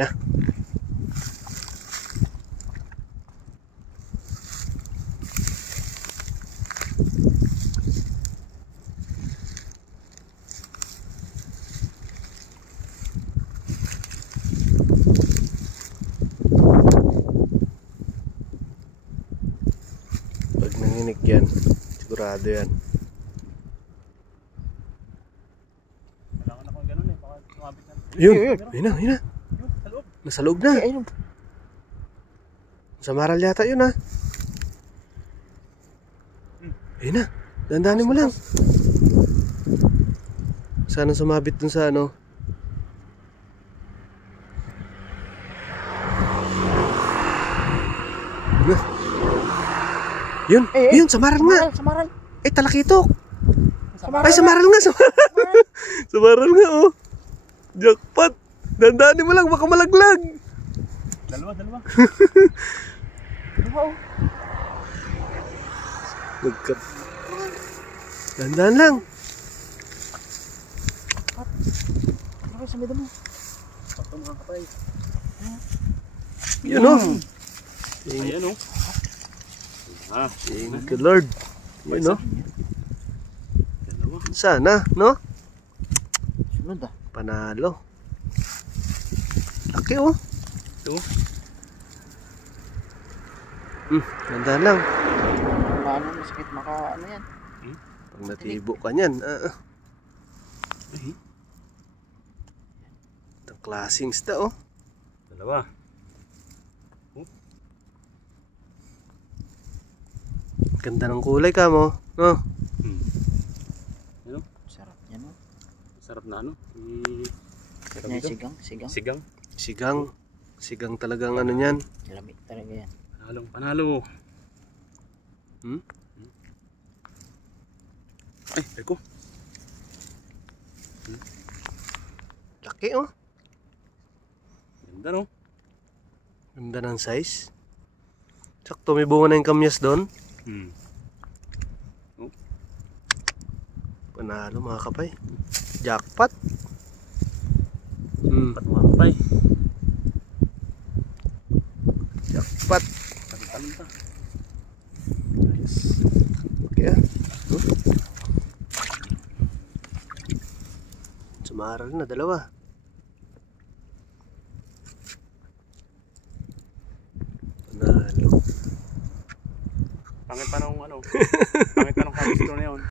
na. Pag nanginig yan, sigurado yan. Kailangan ako ganun eh, baka sumabit na. Yun, yun na, yun na. Sa loob. Nasa loob na. Ayun. Sa maral yata yun ha. Ayun na, dandanin mo lang. Sana sumabit dun sa ano. Yun, yun, sa maral nga. Samaral. Eh, talakitok. Samaral. Ay, sa maral nga, sa maral. Sa maral nga, oh. Jackpot. Dandanin mo lang, baka malaglag. Dalawa. Wow. Nagkat. Dandan lang. Ano sa medo mo? Sakto mga kapay. Yun, oh. Ayan oh. Thank you, Lord. Yun, oh. Dalawa. Sana, no? Sunod ah. Panalo. Laki, oh. Ito. Dandan lang. Paano masakit maka ano yan? Pag natibo ka niyan, Itong klaseng isda, oh. Dalawa. Ganda ng kulay ka mo, no? Ano? Sarap yan oh. Sarap na ano? Sigang. Sigang talagang ano niyan. Lamig talaga yan. Panalo. Ay, eko. Laki, oh. Ganda no? Ganda ng size. Sakto, may bunga na yung kamyas doon. Panalo mga kapay. Jackpot. Pat mga kapay. Jackpot. Talon pa. Nice. Okay, ah. Sumaral na, dalawa. Panalo. Pangit pa nung ano? Pangit pa nung harvest na yun.